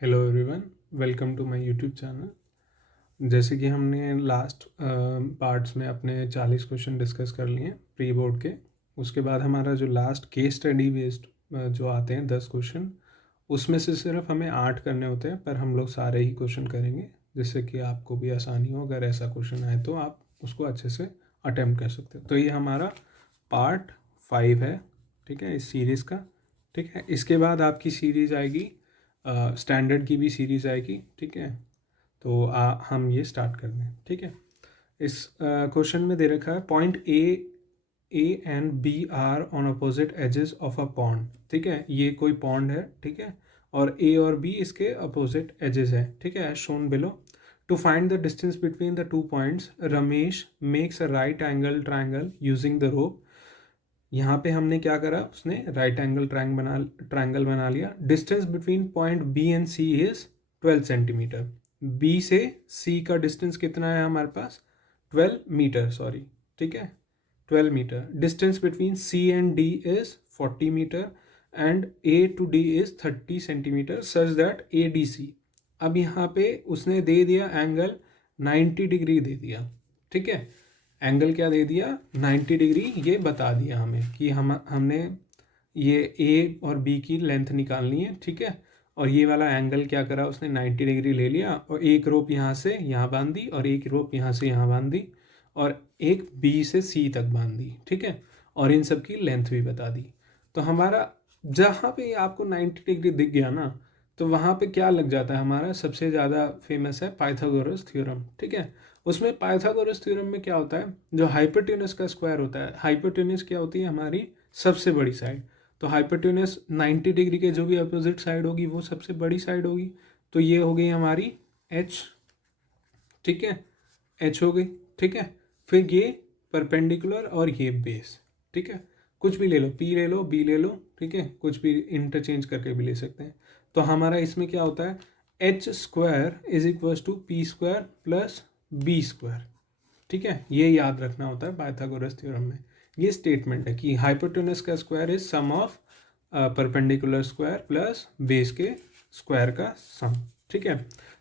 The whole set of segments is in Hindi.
Hello everyone, welcome to my YouTube channel. जैसे कि हमने लास्ट पार्ट्स में अपने 40 क्वेश्चन डिस्कस कर लिए प्री बोर्ड के। उसके बाद हमारा जो लास्ट केस स्टडी बेस्ड जो आते हैं 10 क्वेश्चन, उसमें से सिर्फ हमें 8 करने होते हैं, पर हम लोग सारे ही क्वेश्चन करेंगे जिससे कि आपको भी आसानी हो। अगर ऐसा क्वेश्चन आए तो आप उसको अच्छे से अटेम्प्ट कर सकते हो। तो ये हमारा पार्ट 5 है, ठीक है, इस सीरीज़ का। ठीक है, इसके बाद आपकी सीरीज़ आएगी स्टैंडर्ड की भी सीरीज़ आएगी। ठीक है, तो हम ये स्टार्ट कर दें। ठीक है, इस क्वेश्चन में दे रखा है point A and B are on opposite edges of a pond. ठीक है, ये कोई पॉन्ड है, ठीक है, और ए और बी इसके अपोजिट एजेस है। ठीक है, shown below. To find the distance between the 2 points, Ramesh makes a right angle triangle using the rope. यहाँ पे हमने क्या करा, उसने राइट एंगल ट्रायंगल बना लिया। Distance between point B and C is 12 centimetre. B से सी का डिस्टेंस कितना है हमारे पास? 12 मीटर, सॉरी। ठीक है, 12 metre. Distance between C and D is 40 metre and A to D is 30 centimetre such that A D C. अब यहाँ पे उसने दे दिया एंगल 90 डिग्री दे दिया। ठीक है, एंगल क्या दे दिया? 90 डिग्री। ये बता दिया हमें कि हमने ये ए और बी की लेंथ निकालनी है। ठीक है, और ये वाला एंगल क्या करा उसने? 90 डिग्री ले लिया और एक रोप यहाँ से यहाँ बांध दी और एक रोप यहाँ से यहाँ बांध दी और एक बी से सी तक बांध दी। ठीक है, और इन सब की लेंथ भी बता दी। तो हमारा जहाँ पे आपको 90 डिग्री दिख गया ना, तो वहाँ पे क्या लग जाता है? हमारा सबसे ज़्यादा फेमस है पाइथागोरस थ्योरम। ठीक है, उसमें पाइथागोरस थ्योरम में क्या होता है? जो हाइपोटेनस का स्क्वायर होता है, हाइपोटेनस क्या होती है? हमारी सबसे बड़ी साइड। तो हाइपोटेनस 90 डिग्री के जो भी अपोजिट साइड होगी वो सबसे बड़ी साइड होगी। तो ये हो गई हमारी एच। ठीक है, एच हो गई। ठीक है, फिर ये परपेंडिकुलर और ये बेस। ठीक है, कुछ भी ले लो, पी ले लो, बी ले लो। ठीक है, कुछ भी इंटरचेंज करके भी ले सकते हैं। तो हमारा इसमें क्या होता है? H square is equal to P square plus B square. ठीक है, ये याद रखना होता है पाइथागोरस थ्योरम में। ये स्टेटमेंट है कि हाइपोटेनस का square is sum of perpendicular square plus base के स्क्वायर का सम। ठीक है,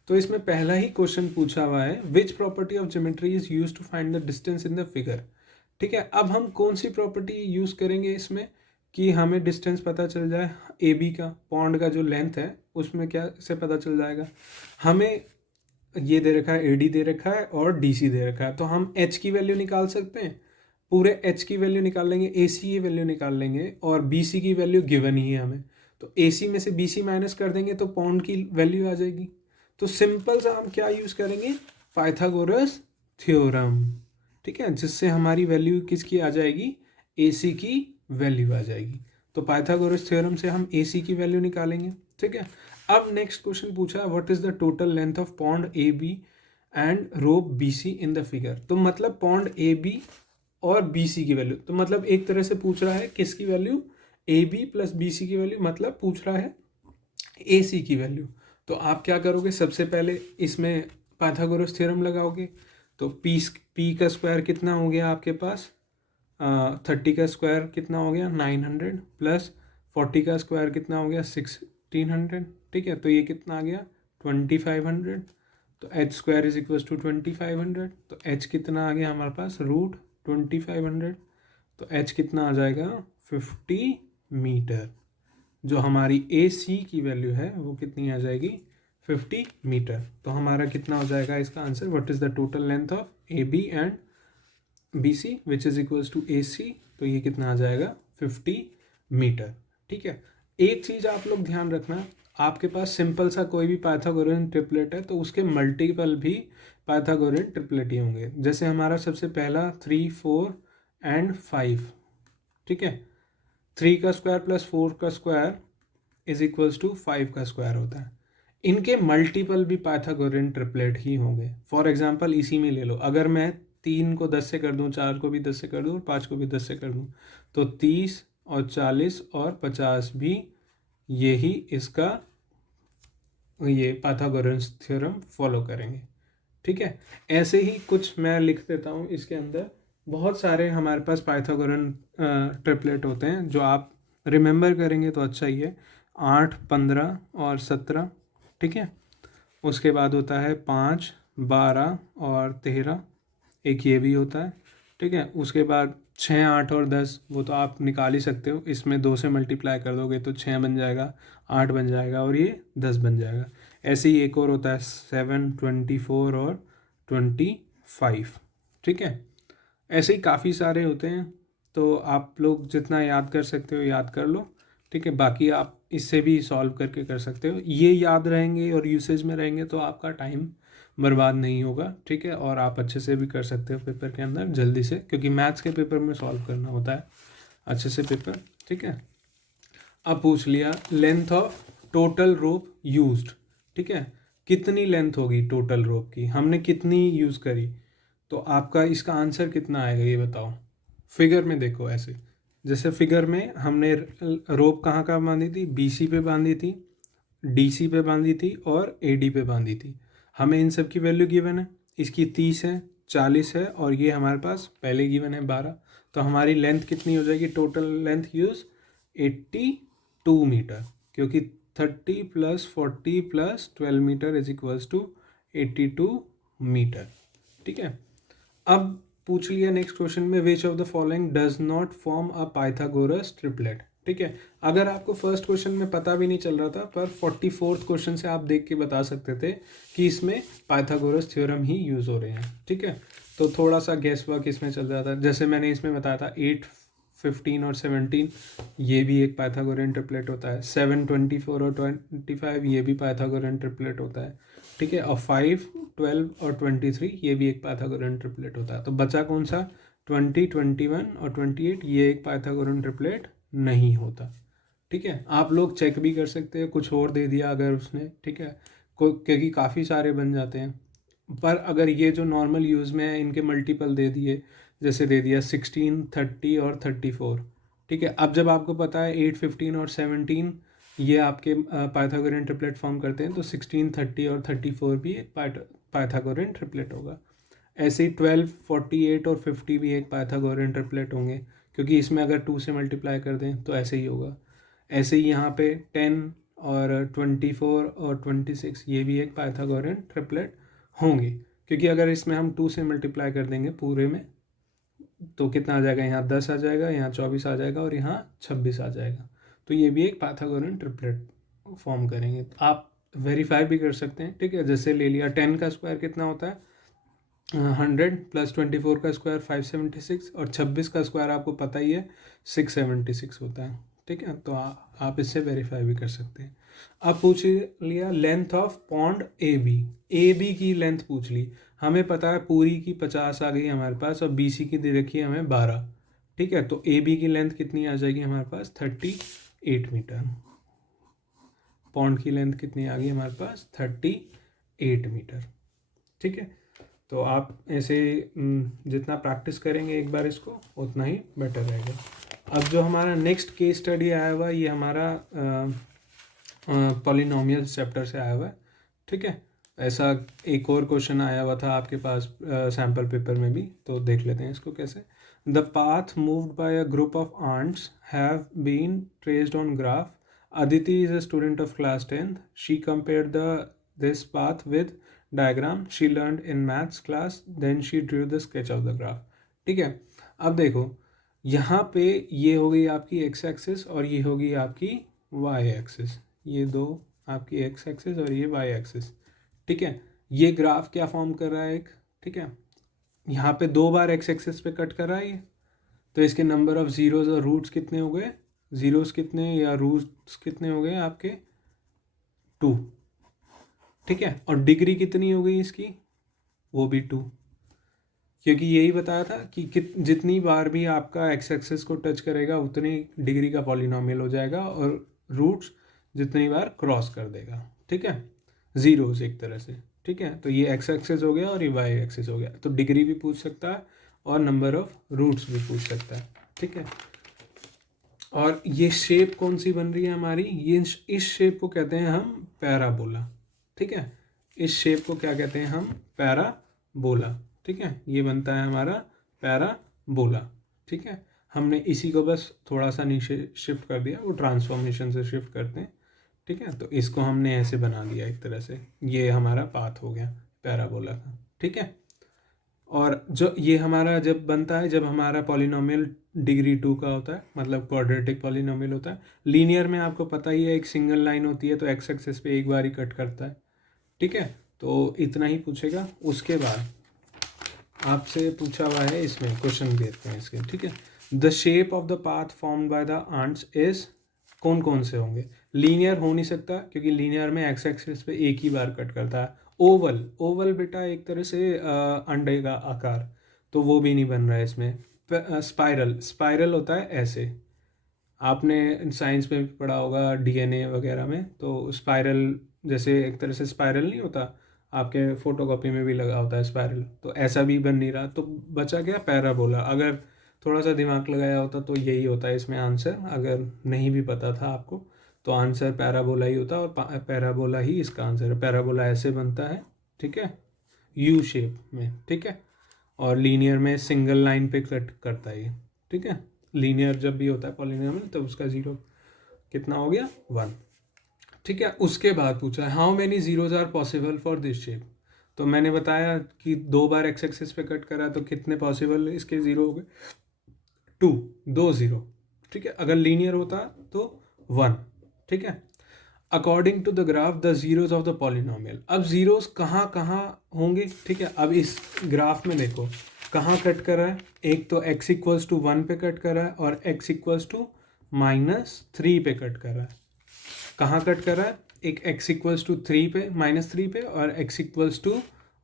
तो इसमें पहला ही क्वेश्चन पूछा हुआ है, which property of geometry is use to find the distance in the figure. ठीक है, अब हम कौन सी प्रॉपर्टी यूज करेंगे इसमें कि हमें डिस्टेंस पता चल जाए? ए बी का पॉन्ड का जो लेंथ है उसमें क्या से पता चल जाएगा? हमें ये दे रखा है, ए डी दे रखा है और डी सी दे रखा है, तो हम एच की वैल्यू निकाल सकते हैं। पूरे एच की वैल्यू निकाल लेंगे, ए सी की वैल्यू निकाल लेंगे और बी सी की वैल्यू गिवन ही है हमें। तो ए सी में से बी सी माइनस कर देंगे तो पॉन्ड की वैल्यू आ जाएगी। तो सिंपल सा हम क्या यूज़ करेंगे? Pythagoras theorem. ठीक है, जिससे हमारी वैल्यू किसकी आ जाएगी? ए सी की वैल्यू आ जाएगी। तो पाइथागोरस थ्योरम से हम ए सी की वैल्यू निकालेंगे। ठीक है, अब नेक्स्ट क्वेश्चन पूछा, what is the total length of pond A B and rope B C in the figure. तो मतलब पॉन्ड ए बी और बी सी की वैल्यू, तो मतलब एक तरह से पूछ रहा है किसकी value? A B plus B C की वैल्यू, मतलब पूछ रहा है ए सी की वैल्यू। तो आप क्या करोगे? सबसे पहले इसमें पाइथागोरस थ्योरम लगाओगे। तो पी का स्क्वायर कितना हो गया आपके पास? 30 का स्क्वायर कितना हो गया? 900 प्लस 40 का स्क्वायर कितना हो गया? 1600। ठीक है, तो ये कितना आ गया? 2500। तो H square is equal to 2500। तो एच कितना आ गया हमारे पास? रूट 2500। तो एच कितना आ जाएगा? 50 मीटर। जो हमारी ए सी की वैल्यू है वो कितनी आ जाएगी? 50 मीटर। तो हमारा कितना हो जाएगा इसका answer? What is the total length of A B and B C which is equals to A C. तो ये कितना आ जाएगा? 50 मीटर। ठीक है, एक चीज़ आप लोग ध्यान रखना, आपके पास सिंपल सा कोई भी पाइथागोरियन ट्रिपलेट है तो उसके मल्टीपल भी पाइथागोरियन ट्रिपलेट ही होंगे। जैसे हमारा सबसे पहला 3, 4 एंड 5। ठीक है, 3 का स्क्वायर प्लस 4 का स्क्वायर इज इक्वल्स टू 5 का स्क्वायर होता है। इनके मल्टीपल भी पाइथागोरियन ट्रिपलेट ही होंगे। फॉर एग्जांपल इसी में ले लो, अगर मैं 3 को 10 से कर दूं, 4 को भी 10 से कर दूं और 5 को भी 10 से कर दूं, तो 30 और 40 और 50 भी यही इसका ये पाइथागोरस थ्योरम फॉलो करेंगे। ठीक है, ऐसे ही कुछ मैं लिख देता हूँ इसके अंदर। बहुत सारे हमारे पास पाइथागोरन ट्रिपलेट होते हैं जो आप रिमेंबर करेंगे तो अच्छा ही है। 8, 15 और 17। ठीक है। उसके बाद होता है 5, 12 और 13, एक ये भी होता है, ठीक है। उसके बाद 6, 8 और 10, वो तो आप निकाल ही सकते हो, इसमें 2 से मल्टीप्लाई कर दोगे तो 6 बन जाएगा, 8 बन जाएगा और ये 10 बन जाएगा। ऐसे ही एक और होता है 7, 24 और 25, ठीक है। ऐसे ही काफ़ी सारे होते हैं, तो आप लोग जितना याद कर सकते हो याद कर लो, ठीक है। बाकी आप इससे भी सॉल्व करके कर सकते हो, ये याद रहेंगे और यूसेज में रहेंगे तो आपका टाइम बर्बाद नहीं होगा, ठीक है। और आप अच्छे से भी कर सकते हो पेपर के अंदर जल्दी से, क्योंकि मैथ्स के पेपर में सॉल्व करना होता है अच्छे से पेपर, ठीक है। अब पूछ लिया length of total rope used, ठीक है। कितनी लेंथ होगी टोटल रोप की, हमने कितनी यूज़ करी, तो आपका इसका आंसर कितना आएगा ये बताओ। फिगर में देखो, ऐसे जैसे फिगर में हमने रोप कहाँ कहाँ बांधी थी, BC पे बांधी थी, DC पे बांधी थी और AD पे बांधी थी। हमें इन सब की वैल्यू गिवन है, इसकी 30 है, 40 है और ये हमारे पास पहले गिवन है 12। तो हमारी लेंथ कितनी हो जाएगी, टोटल लेंथ यूज 82 मीटर, क्योंकि 30 + 40 + 12 metre is equals to 82 metre, ठीक है। अब पूछ लिया नेक्स्ट क्वेश्चन में, which of the following does not form a Pythagoras triplet, ठीक है। अगर आपको फर्स्ट क्वेश्चन में पता भी नहीं चल रहा था, पर 44th क्वेश्चन से आप देख के बता सकते थे कि इसमें पाइथागोरस थ्योरम ही यूज़ हो रहे हैं, ठीक है। तो थोड़ा सा गैस वर्क इसमें चल रहा था, जैसे मैंने इसमें बताया था 8, 15 और 17, ये भी एक पाइथागोरियन ट्रिपलेट होता है। 7, 24 और 25, ये भी पाइथागोरियन ट्रिपलेट होता है, ठीक है। और 5, 12 और 23, ये भी एक पाइथागोरियन ट्रिपलेट होता है। तो बचा कौन सा, 20, 21 और 28, ये एक पाइथागोरियन ट्रिपलेट नहीं होता, ठीक है। आप लोग चेक भी कर सकते हैं, कुछ और दे दिया अगर उसने, ठीक है, क्योंकि काफ़ी सारे बन जाते हैं। पर अगर ये जो नॉर्मल यूज़ में है इनके मल्टीपल दे दिए, जैसे दे दिया 16, 30 और 34, ठीक है। अब जब आपको पता है 8, 15 और 17 ये आपके पाइथागोरियन ट्रिपलेट फॉर्म करते हैं, तो 16, 30 और 34 भी एक पाइथागोरियन ट्रिपलेट होगा। ऐसे ही 12, 48 और 50 भी एक पाइथागोरियन ट्रिपलेट होंगे, क्योंकि इसमें अगर 2 से मल्टीप्लाई कर दें तो ऐसे ही होगा। ऐसे ही यहाँ पे 10 और 24 और 26, ये भी एक पाइथागोरियन ट्रिपलेट होंगे, क्योंकि अगर इसमें हम 2 से मल्टीप्लाई कर देंगे पूरे में तो कितना आ जाएगा, यहाँ 10 आ जाएगा, यहाँ 24 आ जाएगा और यहाँ 26 आ जाएगा। तो ये भी एक पाइथागोरियन ट्रिपलेट फॉर्म करेंगे। तो आप वेरीफाई भी कर सकते हैं, ठीक है। जैसे ले लिया 10 का स्क्वायर कितना होता है, 100 + 24 का स्क्वायर 576 और 26 का स्क्वायर आपको पता ही है 676 होता है, ठीक है। तो आप इससे वेरीफाई भी कर सकते हैं। अब पूछ लिया लेंथ ऑफ पॉन्ड AB की लेंथ पूछ ली। हमें पता है पूरी की 50 आ गई हमारे पास और BC की दे रखी है हमें 12, ठीक है। तो AB की लेंथ कितनी आ जाएगी हमारे पास, 38 मीटर। पॉन्ड की लेंथ कितनी आ गई हमारे पास, 38 मीटर, ठीक है। तो आप ऐसे जितना प्रैक्टिस करेंगे एक बार इसको, उतना ही बेटर रहेगा। अब जो हमारा नेक्स्ट केस स्टडी आया हुआ, ये हमारा पॉलिनोमियल चैप्टर से आया हुआ है, ठीक है। ऐसा एक और क्वेश्चन आया हुआ था आपके पास सैम्पल पेपर में भी, तो देख लेते हैं इसको कैसे। The path moved by a group of ants have been traced on graph. Aditi is a student of class 10th. She compared this path with diagram she learned in maths class. Then she drew the sketch of the graph. ठीक है। अब देखो यहाँ पे ये हो गई आपकी x एक्सिस और ये होगी आपकी y एक्सिस, ये दो आपकी x एक्सिस और ये y एक्सिस, ठीक है। ये ग्राफ क्या फॉर्म कर रहा है एक, ठीक है। यहाँ पे 2 बार x एक्सिस पे कट कर रहा है ये, तो इसके नंबर ऑफ जीरोज और रूट्स कितने हो गए, जीरोस कितने या रूट्स कितने हो गए आपके, 2, ठीक है। और डिग्री कितनी हो गई इसकी, वो भी 2, क्योंकि यही बताया था कि जितनी बार भी आपका एक्स एक्सिस को टच करेगा उतनी डिग्री का पॉलिनोमियल हो जाएगा और रूट्स जितनी बार क्रॉस कर देगा, ठीक है, जीरोस एक तरह से, ठीक है। तो ये एक्स एक्सिस हो गया और ये वाई एक्सिस हो गया, तो डिग्री भी पूछ सकता है और नंबर ऑफ रूट्स भी पूछ सकता है, ठीक है। और ये शेप कौन सी बन रही है हमारी, ये इस शेप को कहते हैं हम पैराबोला, ठीक है। इस शेप को क्या कहते हैं हम, पैराबोला, ठीक है। ये बनता है हमारा पैराबोला, ठीक है। हमने इसी को बस थोड़ा सा नीचे शिफ्ट कर दिया, वो ट्रांसफॉर्मेशन से शिफ्ट करते हैं, ठीक है, तो इसको हमने ऐसे बना दिया एक तरह से, ये हमारा पाथ हो गया पैराबोला का। ठीक है, और जो ये हमारा जब बनता है, जब हमारा पॉलिनोमियल डिग्री 2 का होता है, मतलब क्वाड्रेटिक पॉलिनोमियल होता है। लीनियर में आपको पता ही है एक सिंगल लाइन होती है, तो एक्स एक्सिस पे एक बार ही कट करता है। ठीक है, तो इतना ही पूछेगा। उसके बाद आपसे पूछा हुआ है, इसमें क्वेश्चन देखते हैं इसके। ठीक है, the shape of the path formed by the ants is, कौन कौन से होंगे? लीनियर हो नहीं सकता, क्योंकि लीनियर में एक्स एक्सिस पे एक ही बार कट करता है। ओवल, ओवल बेटा एक तरह से अंडे का आकार, तो वो भी नहीं बन रहा है इसमें। स्पाइरल, स्पाइरल होता है ऐसे, आपने साइंस में भी पढ़ा होगा डीएनए वगैरह में, तो स्पाइरल जैसे एक तरह से स्पाइरल नहीं होता, आपके फोटोकॉपी में भी लगा होता है स्पाइरल, तो ऐसा भी बन नहीं रहा, तो बचा गया पैराबोला। अगर थोड़ा सा दिमाग लगाया होता तो यही होता है इसमें आंसर, अगर नहीं भी पता था आपको तो आंसर पैराबोला ही होता, और पैराबोला ही इसका आंसर है। पैराबोला ऐसे बनता है, ठीक है, यू शेप में। ठीक है, और लीनियर में सिंगल लाइन पे कट करता है ये। ठीक है, लीनियर जब भी होता है पॉलिनोमियल तो उसका जीरो कितना हो गया? 1। ठीक है, उसके बाद पूछा है how many zeros are possible for this shape. तो मैंने बताया कि 2 बार एक्स एक्सिस पे कट करा, तो कितने पॉसिबल इसके जीरो हो गए? 2, 2 जीरो। ठीक है, अगर लीनियर होता तो 1। ठीक है, according to the graph the zeros of the polynomial. अब जीरोज कहाँ कहाँ होंगे? ठीक है, अब इस ग्राफ में देखो कहाँ कट कर रहा है। एक तो x इक्वल्स टू 1 पे कट कर रहा है, और x इक्वल्स टू -3 पे कट कर रहा है। कहाँ कट कर रहा है? एक x इक्वल्स टू 3 पे, -3 पे, और x इक्वल्स टू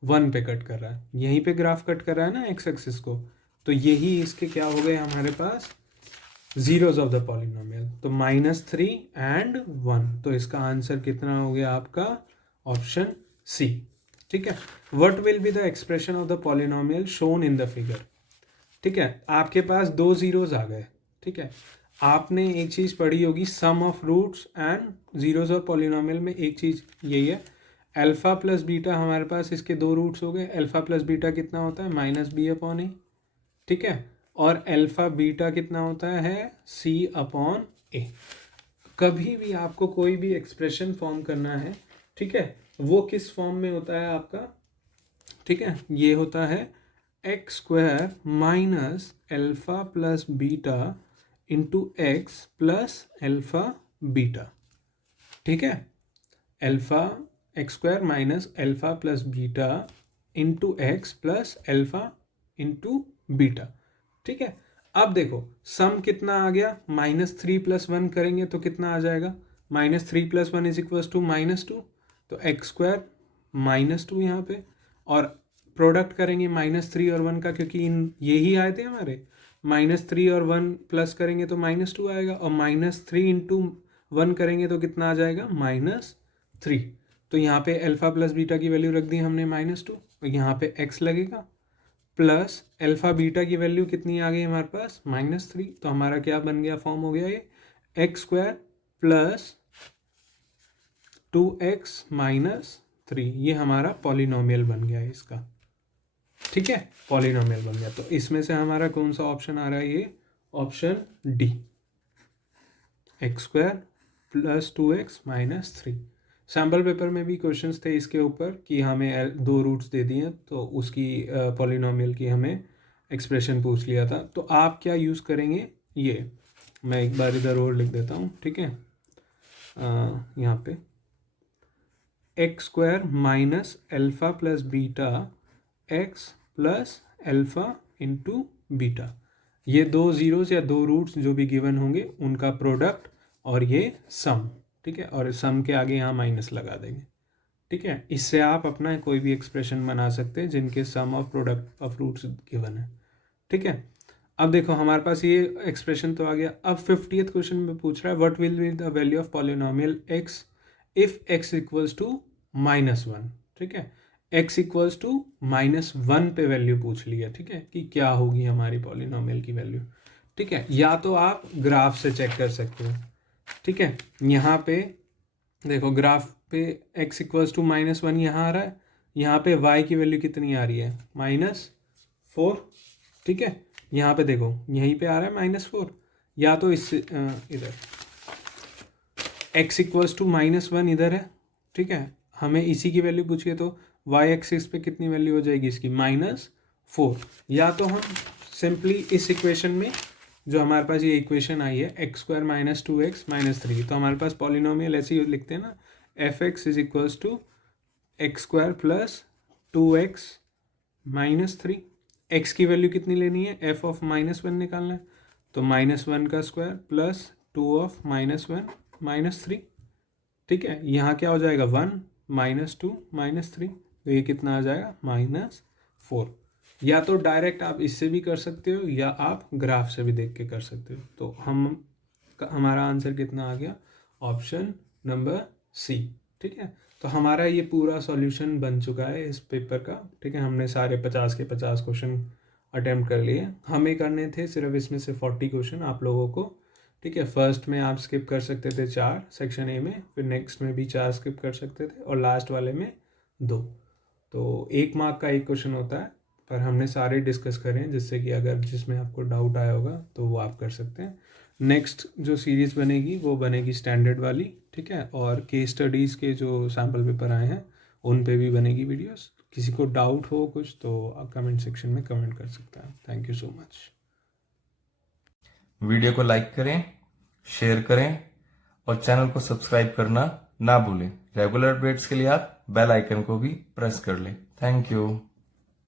1 पे कट कर रहा है। यहीं पे ग्राफ कट कर रहा है ना x एक्सिस को, तो यही इसके क्या हो गए हमारे पास? Zeros of the polynomial. तो -3 एंड 1, तो इसका आंसर कितना हो गया आपका? Option C. ठीक है, what will be the expression of the polynomial shown in the figure. ठीक है, आपके पास 2 जीरोज आ गए। ठीक है, आपने एक चीज़ पढ़ी होगी, सम ऑफ रूट्स एंड जीरोज और पॉलिनोमियल में एक चीज़ यही है, अल्फा प्लस बीटा। हमारे पास इसके 2 रूट्स हो गए। अल्फा प्लस बीटा कितना होता है? -b/a। ठीक है, और अल्फा बीटा कितना होता है? c/a। कभी भी आपको कोई भी एक्सप्रेशन फॉर्म करना है, ठीक है, वो किस फॉर्म में होता है आपका? ठीक है, ये होता है x² minus alpha plus beta into x plus alpha beta. ठीक है, alpha x² minus alpha plus beta into x plus alpha into beta. ठीक है, अब देखो सम कितना आ गया? -3 + 1 करेंगे तो कितना आ जाएगा? -3 + 1 इज इक्वल्स टू -2, तो x² -2 यहाँ पे, और प्रोडक्ट करेंगे -3 और 1 का, क्योंकि इन यही आए थे हमारे। -3 और 1 प्लस करेंगे तो -2 आएगा, और -3 इंटू 1 करेंगे तो कितना आ जाएगा? -3। तो यहाँ पे अल्फा प्लस बीटा की वैल्यू रख दी हमने -2, और यहाँ पे x लगेगा, प्लस अल्फा बीटा की वैल्यू कितनी आ गई हमारे पास? -3। तो हमारा क्या बन गया? फॉर्म हो गया ये x² प्लस 2x - 3, ये हमारा पॉलिनोमियल बन गया है इसका। ठीक है, पॉलिनोमियल बन गया। तो इसमें से हमारा कौन सा ऑप्शन आ रहा है? ये option D, x² plus 2x - 3। Sample paper में भी क्वेश्चंस थे इसके ऊपर कि हमें 2 रूट्स दे दिए, तो उसकी पॉलिनोमियल की हमें एक्सप्रेशन पूछ लिया था। तो आप क्या यूज़ करेंगे? ये मैं एक बार इधर और लिख देता हूँ। ठीक है, यहाँ पे x² minus alpha plus beta x plus alpha into beta. ये 2 जीरोस या 2 रूट्स जो भी गिवन होंगे उनका प्रोडक्ट, और ये सम। ठीक है, और सम के आगे यहाँ माइनस लगा देंगे। ठीक है, इससे आप अपना कोई भी एक्सप्रेशन बना सकते हैं जिनके sum of product of roots given है। ठीक है, अब देखो हमारे पास ये एक्सप्रेशन तो आ गया। अब 50th क्वेश्चन में पूछ रहा है what will be the value of polynomial x if x equals to -1। ठीक है, x इक्वल्स टू -1 पे वैल्यू पूछ लिया। ठीक है, कि क्या होगी हमारी पॉलिनोमियल की वैल्यू। ठीक है, या तो आप ग्राफ से चेक कर सकते हो। ठीक है, यहाँ पे देखो ग्राफ पे x इक्वल्स टू -1 यहाँ आ रहा है, यहाँ पे y की वैल्यू कितनी आ रही है? -4। ठीक है, यहाँ पे देखो यहीं पे आ रहा है -4, या तो इससे इधर x इक्वल्स टू -1 इधर है, ठीक है, हमें इसी की वैल्यू पूछिए तो y एक्सिस पे कितनी वैल्यू हो जाएगी इसकी -4। या तो हम सिंपली इस इक्वेशन में जो हमारे पास ये इक्वेशन आई है x² - 2x - 3, तो हमारे पास पॉलिनोमियल ऐसे ही लिखते हैं ना, f(x) is equals to x² plus 2x - 3। x की वैल्यू कितनी लेनी है, f ऑफ -1 निकालना है, तो -1 का स्क्वायर प्लस 2 ऑफ -1 - 3, ठीक है। यहाँ क्या हो जाएगा 1 -2 -3, तो ये कितना आ जाएगा -4। या तो डायरेक्ट आप इससे भी कर सकते हो या आप ग्राफ से भी देख के कर सकते हो। तो हमारा आंसर कितना आ गया, ऑप्शन नंबर सी, ठीक है। तो हमारा ये पूरा सॉल्यूशन बन चुका है इस पेपर का, ठीक है। हमने सारे 50 के 50 क्वेश्चन अटेम्प्ट कर लिए, हमें करने थे सिर्फ इसमें से 40 क्वेश्चन आप लोगों को, ठीक है। फर्स्ट में आप स्किप कर सकते थे 4 सेक्शन ए में, फिर नेक्स्ट में भी 4 स्किप कर सकते थे, और लास्ट वाले में 2। तो 1 मार्क का एक क्वेश्चन होता है, पर हमने सारे डिस्कस करें जिससे कि अगर जिसमें आपको डाउट आया होगा तो वो आप कर सकते हैं। नेक्स्ट जो सीरीज़ बनेगी वो बनेगी स्टैंडर्ड वाली, ठीक है, और केस स्टडीज़ के जो सैम्पल पेपर आए हैं उन पे भी बनेगी वीडियोस। किसी को डाउट हो कुछ तो आप कमेंट सेक्शन में कमेंट कर सकते हैं। Thank you so much. Video को लाइक करें, शेयर करें और चैनल को सब्सक्राइब करना ना भूलें। रेगुलर अपडेट्स के लिए आप बेल आइकन को भी प्रेस कर लें। Thank you.